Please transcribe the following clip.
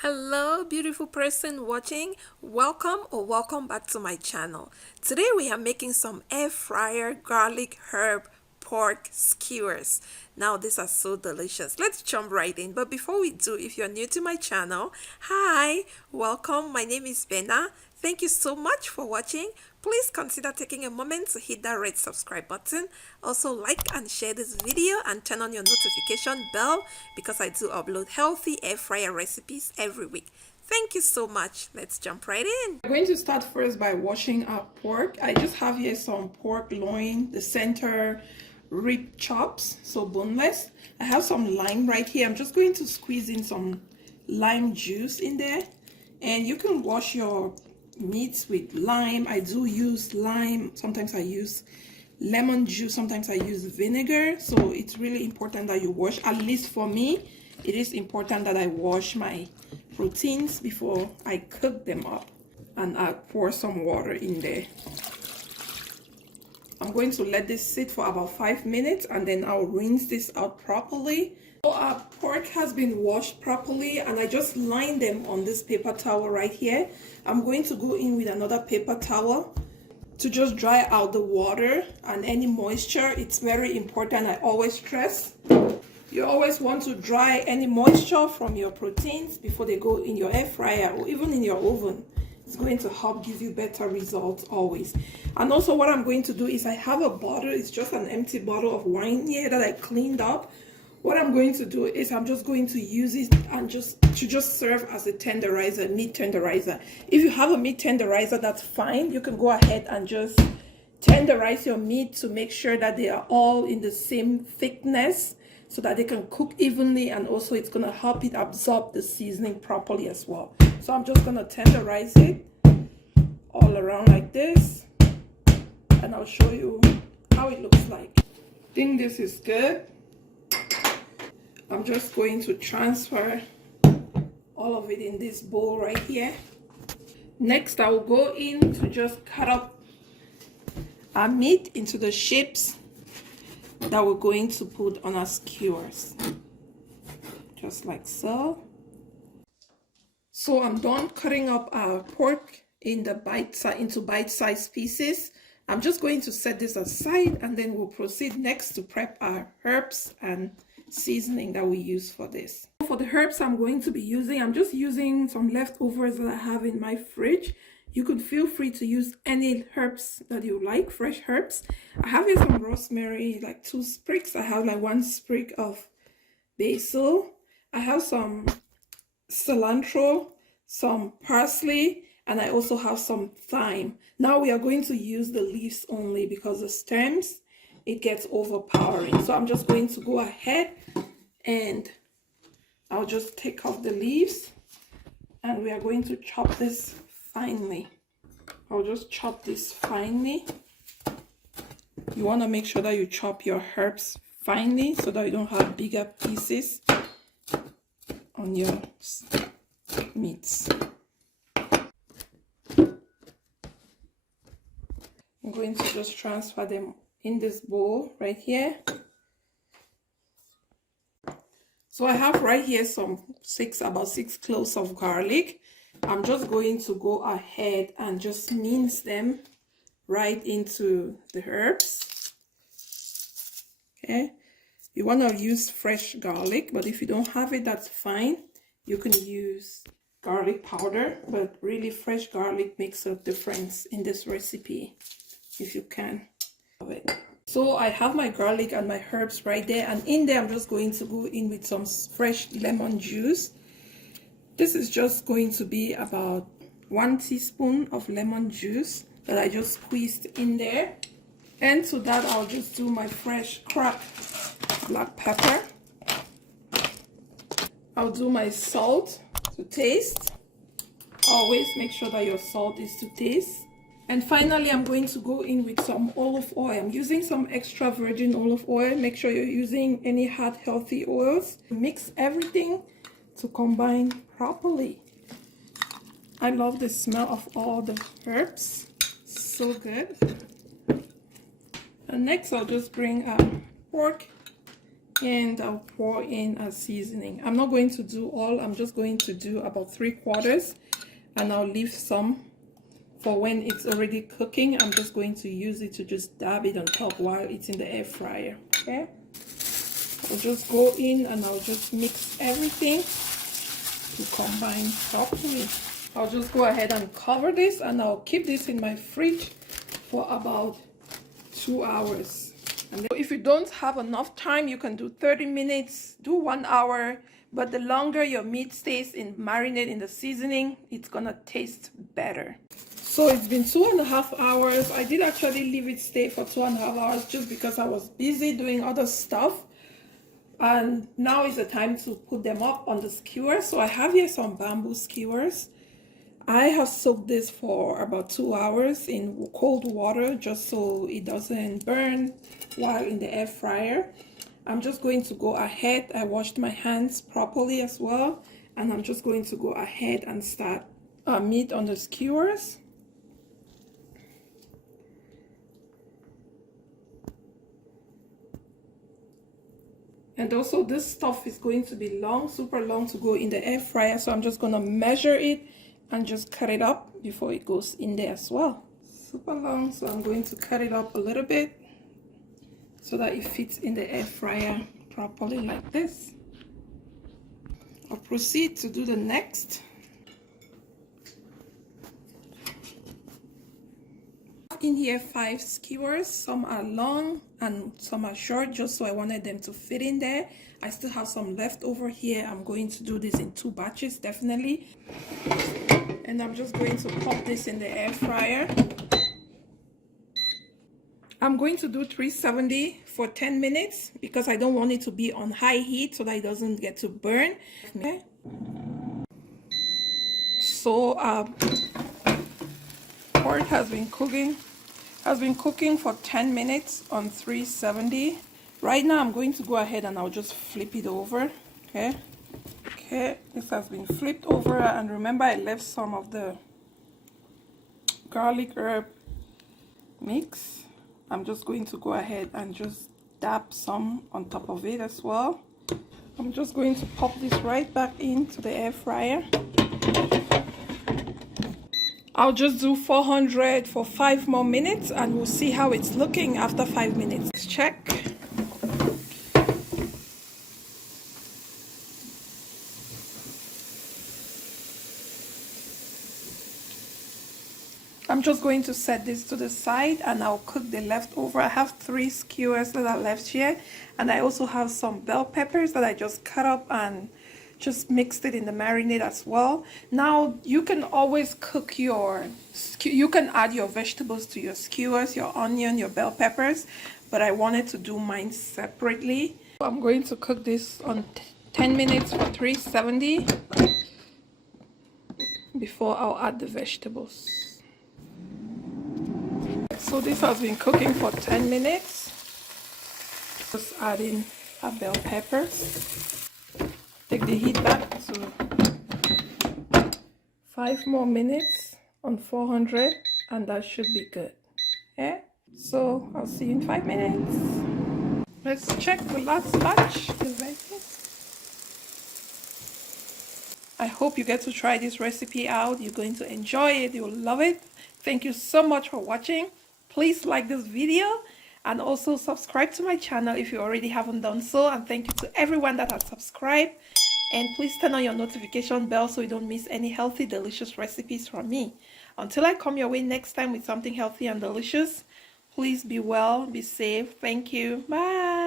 Hello, beautiful person watching. Welcome or welcome back to my channel. Today we are making some air fryer garlic herb pork skewers. Now these are so delicious. Let's jump right in. But before we do, if you're new to my channel, hi, welcome. My name is Bena. Thank you so much for watching. Please consider taking a moment to hit that red subscribe button. Also like and share this video and turn on your notification bell because I do upload healthy air fryer recipes every week. Thank you so much. Let's jump right in. We're going to start first by washing our pork. I just have here some pork loin, the center rib chops, so boneless. I have some lime right here. I'm just going to squeeze in some lime juice in there, and you can wash your meats with lime. I do use lime. Sometimes I use lemon juice, sometimes I use vinegar. So it's really important that you wash. At least for me, it is important that I wash my proteins before I cook them up. And I pour some water in there. I'm going to let this sit for about 5 minutes and then I'll rinse this out properly. So our pork has been washed properly and I just lined them on this paper towel right here. I'm going to go in with another paper towel to just dry out the water and any moisture. It's very important. I always stress you always want to dry any moisture from your proteins before they go in your air fryer or even in your oven. It's going to help give you better results always. And also what I'm going to do is I have a bottle. It's just an empty bottle of wine here that I cleaned up. What I'm going to do is I'm just going to use it and just serve as a tenderizer, meat tenderizer. If you have a meat tenderizer, that's fine. You can go ahead and just tenderize your meat to make sure that they are all in the same thickness so that they can cook evenly, and also it's going to help it absorb the seasoning properly as well. So I'm just going to tenderize it all around like this, and I'll show you how it looks like. I think this is good. I'm just going to transfer all of it in this bowl right here. Next, I will go in to just cut up our meat into the shapes that we're going to put on our skewers, just like so. So I'm done cutting up our pork in the into bite-sized pieces. I'm just going to set this aside and then we'll proceed next to prep our herbs and seasoning that we use for this. For the herbs I'm just using some leftovers that I have in my fridge. You could feel free to use any herbs that you like, fresh herbs. I have here some rosemary, like 2 sprigs. I have like 1 sprig of basil. I have some cilantro, some parsley, and I also have some thyme. Now we are going to use the leaves only because the stems, it gets overpowering. So I'm just going to go ahead and I'll just take off the leaves and we are going to chop this finely. I'll just chop this finely. You want to make sure that you chop your herbs finely so that you don't have bigger pieces on your meats. I'm going to just transfer them in this bowl right here. So I have right here about 6 cloves of garlic. I'm just going to go ahead and just mince them right into the herbs. Okay, you want to use fresh garlic, but if you don't have it, that's fine. You can use garlic powder, but really fresh garlic makes a difference in this recipe if you can have it. So I have my garlic and my herbs right there, and in there I'm just going to go in with some fresh lemon juice. This is just going to be about 1 teaspoon of lemon juice that I just squeezed in there. And to that I'll just do my fresh cracked black pepper. I'll do my salt to taste. Always make sure that your salt is to taste. And finally, I'm going to go in with some olive oil. I'm using some extra virgin olive oil. Make sure you're using any heart healthy oils. Mix everything to combine properly. I love the smell of all the herbs. So good. And next, I'll just bring pork And I'll pour in a seasoning. I'm not going to do all, I'm just going to do about 3/4, and I'll leave some for when it's already cooking. I'm just going to use it to just dab it on top while it's in the air fryer. Okay, I'll just go in and I'll just mix everything to combine properly. I'll just go ahead and cover this, and I'll keep this in my fridge for about 2 hours. And then if you don't have enough time, you can do 30 minutes, do 1 hour, but the longer your meat stays in marinade in the seasoning, it's gonna taste better. So it's been 2.5 hours. I did actually leave it stay for 2.5 hours just because I was busy doing other stuff. And now is the time to put them up on the skewers. So I have here some bamboo skewers. I have soaked this for about 2 hours in cold water just so it doesn't burn while in the air fryer. I'm just going to go ahead. I washed my hands properly as well, and I'm just going to go ahead and start meat on the skewers. And also this stuff is going to be long, super long to go in the air fryer, so I'm just going to measure it and just cut it up before it goes in there as well. Super long, so I'm going to cut it up a little bit so that it fits in the air fryer properly like this. I'll proceed to do the next. In here 5 skewers. Some are long and some are short, just so I wanted them to fit in there. I still have some left over here. I'm going to do this in 2 batches definitely, and I'm just going to pop this in the air fryer. I'm going to do 370 for 10 minutes because I don't want it to be on high heat so that it doesn't get to burn. Okay, so pork has been cooking for 10 minutes on 370. Right now I'm going to go ahead and I'll just flip it over. Okay, this has been flipped over, and remember I left some of the garlic herb mix. I'm just going to go ahead and just dab some on top of it as well. I'm just going to pop this right back into the air fryer. I'll just do 400 for 5 more minutes, and we'll see how it's looking after 5 minutes. Let's check. I'm just going to set this to the side and I'll cook the leftover. I have 3 skewers that are left here, and I also have some bell peppers that I just cut up and just mixed it in the marinade as well. Now you can always cook you can add your vegetables to your skewers, your onion, your bell peppers, but I wanted to do mine separately. I'm going to cook this on 10 minutes for 370 before I'll add the vegetables. So this has been cooking for 10 minutes. Just adding a bell pepper. Take the heat back to 5 more minutes on 400, and that should be good. Yeah, so I'll see you in 5 minutes. Let's check the last batch, the veggies. I hope you get to try this recipe out. You're going to enjoy it. You'll love it. Thank you so much for watching. Please like this video and also subscribe to my channel if you already haven't done so. And thank you to everyone that has subscribed. And please turn on your notification bell so you don't miss any healthy, delicious recipes from me. Until I come your way next time with something healthy and delicious, please be well, be safe. Thank you. Bye.